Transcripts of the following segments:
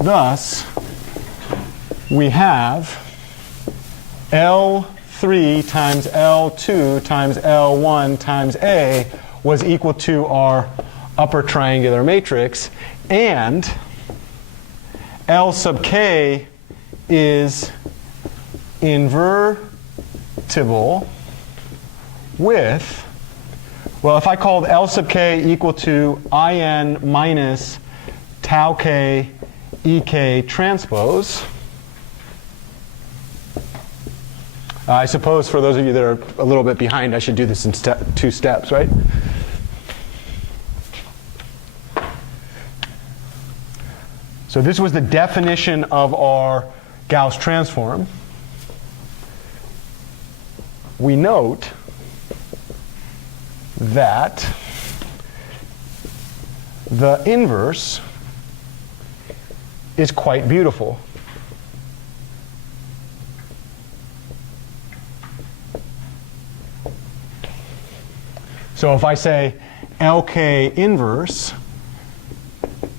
Thus, we have L3 times L2 times L1 times A was equal to our upper triangular matrix, and L sub k is invertible with, well, if I called L sub k equal to In minus tau k ek transpose, I suppose for those of you that are a little bit behind, I should do this in two steps, right? So this was the definition of our Gauss transform. We note that the inverse is quite beautiful. So if I say LK inverse,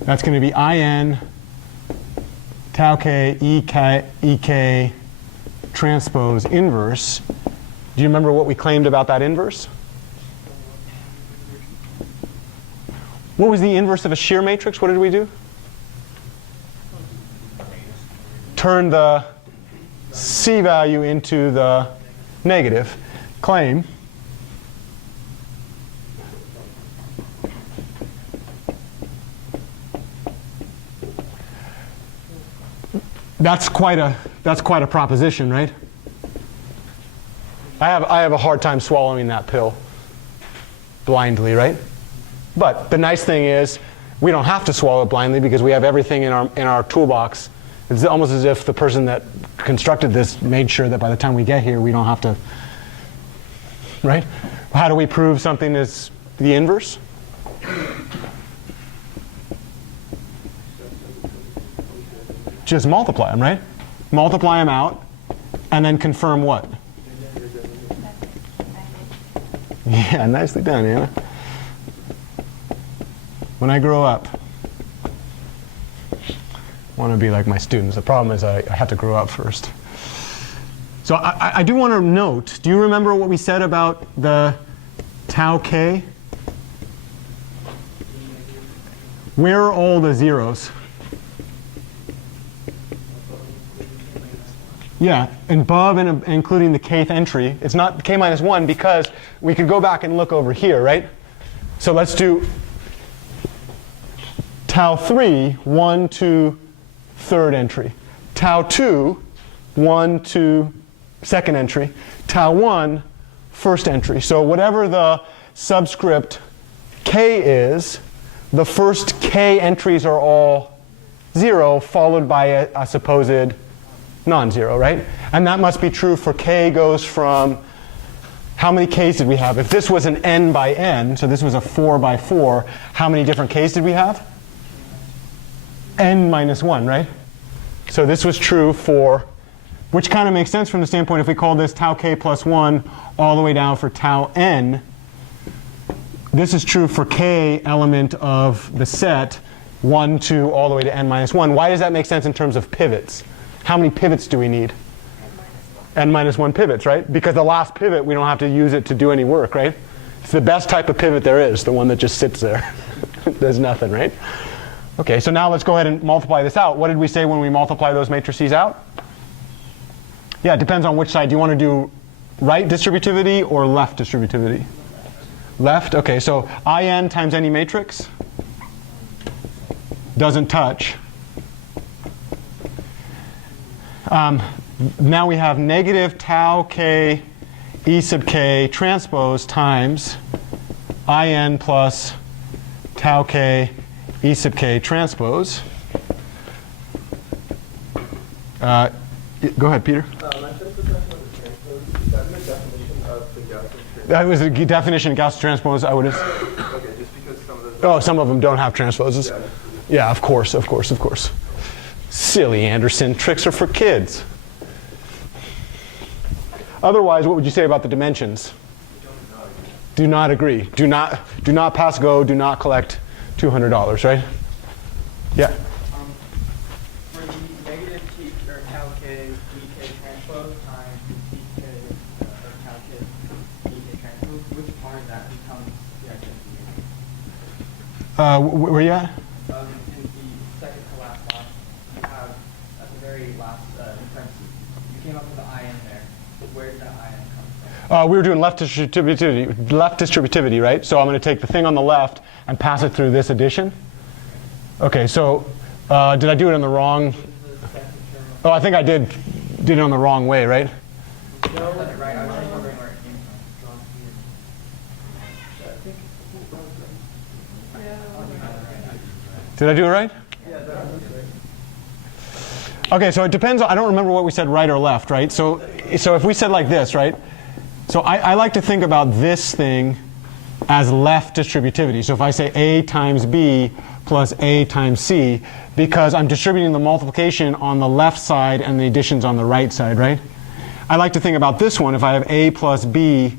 that's going to be In tau k ek transpose inverse. Do you remember what we claimed about that inverse? What was the inverse of a shear matrix? What did we do? Turn the C value into the negative. Claim that's quite a proposition, right? I have a hard time swallowing that pill blindly, right? But the nice thing is we don't have to swallow it blindly because we have everything in our toolbox. It's almost as if the person that constructed this made sure that by the time we get here we don't have to, right? How do we prove something is the inverse? Just multiply them, right? Multiply them out and then confirm what? Yeah, nicely done, Anna. When I grow up, I want to be like my students. The problem is I have to grow up first. So I do want to note, do you remember what we said about the tau k? Where are all the zeros? Yeah, above and including the kth entry. It's not k minus 1 because we could go back and look over here, right? So let's do tau 3, 1 to third entry. Tau 2, 1 to second entry. Tau 1, first entry. So whatever the subscript k is, the first k entries are all 0, followed by a supposed non-zero, right? And that must be true for k goes from, how many k's did we have? If this was an n by n, so this was a 4 by 4, how many different k's did we have? N minus 1, right? So this was true for, which kind of makes sense from the standpoint if we call this tau k plus 1 all the way down for tau n. This is true for k element of the set 1, 2, all the way to n minus 1. Why does that make sense in terms of pivots? How many pivots do we need? N minus 1 pivots, right? Because the last pivot, we don't have to use it to do any work, right? It's the best type of pivot there is, the one that just sits there. Does nothing, right? Okay, so now let's go ahead and multiply this out. What did we say when we multiply those matrices out? Yeah, it depends on which side. Do you want to do right distributivity or left distributivity? Left? Okay, so In times any matrix doesn't touch. Now we have negative tau k e sub k transpose times In plus tau k e sub k transpose. Go ahead, Peter. That was the definition of Gauss transpose. I would have. Okay, just because some of those. Some of them don't have transposes. Yeah, of course. Silly Anderson, tricks are for kids. Otherwise, what would you say about the dimensions? Do not agree. Do not pass go. Do not collect $200. Right? Yeah. K EK transpose times EK or tau K EK transpose, which part of that becomes the identity matrix? Where are you at? In the second to last box, you have at the very last in parentheses, you came up with the IN there. Where did that IN come from? We were doing left distributivity, right? So I'm going to take the thing on the left and pass it through this addition. Okay, so did I do it in the wrong? Oh, I think I did it on the wrong way, right? No, right. I was just wondering where it came from. Did I do it right? Yeah, that was right. Okay, so it depends. I don't remember what we said right or left, right? So if we said like this, right? So I like to think about this thing as left distributivity. So if I say A times B plus A times C, because I'm distributing the multiplication on the left side and the additions on the right side, right? I like to think about this one, if I have A plus B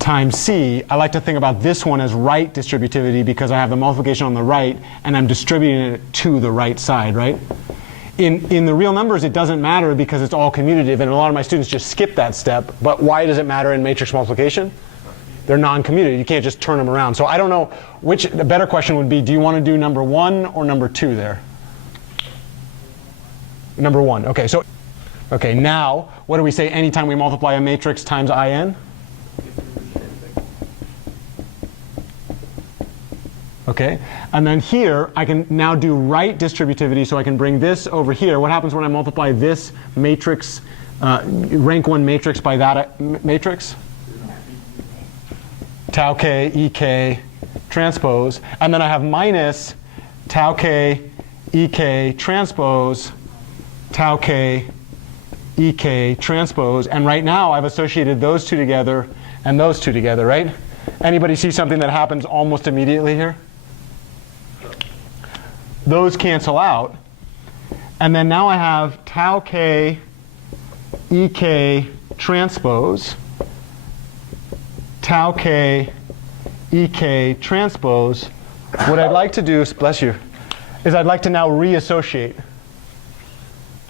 times C, I like to think about this one as right distributivity because I have the multiplication on the right and I'm distributing it to the right side, right? In the real numbers, it doesn't matter because it's all commutative, and a lot of my students just skip that step. But why does it matter in matrix multiplication? They're non-commutative. You can't just turn them around. So I don't know which. The better question would be, do you want to do number 1 or number 2 there? Number 1. Okay, so okay, now what do we say anytime we multiply a matrix times IN? Okay, and then here I can now do right distributivity, so I can bring this over here. What happens when I multiply this matrix, rank 1 matrix by that matrix? Tau K EK transpose, and then I have minus tau K EK transpose tau K EK transpose, and right now I've associated those two together and those two together, right? Anybody see something that happens almost immediately here? Those cancel out, and then now I have tau K EK transpose tau K EK transpose. What I'd like to do, bless you, is I'd like to now reassociate.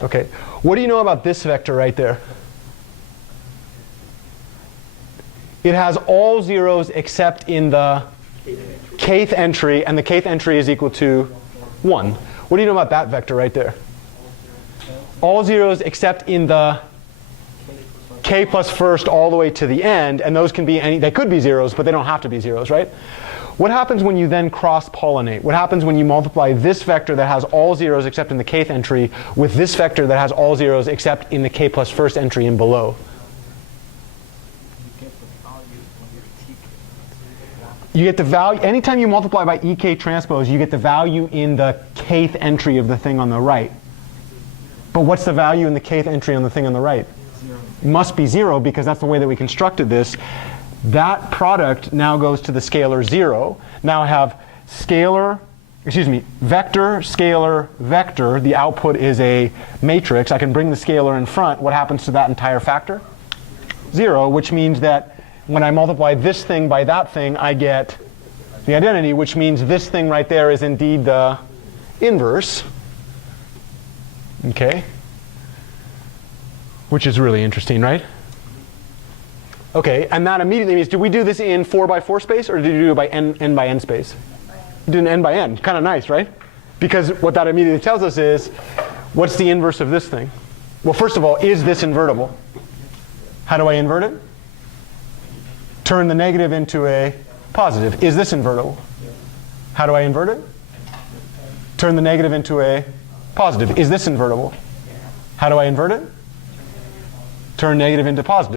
Okay, what do you know about this vector right there? It has all zeros except in the kth entry, and the kth entry is equal to 1. What do you know about that vector right there? All zeros except in the k plus first all the way to the end, and those can be any, they could be zeros, but they don't have to be zeros, right? What happens when you then cross-pollinate? What happens when you multiply this vector that has all zeros except in the kth entry with this vector that has all zeros except in the k plus first entry and below? You get the value, anytime you multiply by EK transpose, you get the value in the kth entry of the thing on the right. But what's the value in the kth entry on the thing on the right? It must be 0 because that's the way that we constructed this. That product now goes to the scalar 0. Now I have scalar, vector, scalar, vector. The output is a matrix. I can bring the scalar in front. What happens to that entire factor? 0, which means that when I multiply this thing by that thing, I get the identity, which means this thing right there is indeed the inverse. Okay? Which is really interesting, right? Okay, and that immediately means, do we do this in 4 by 4 space, or do you do it by n by n space? You do an n by n. Kind of nice, right? Because what that immediately tells us is, what's the inverse of this thing? Well, first of all, is this invertible? How do I invert it? Turn the negative into a positive. Is this invertible? How do I invert it? Turn the negative into a positive. Is this invertible? How do I invert it? Turn negative into positive.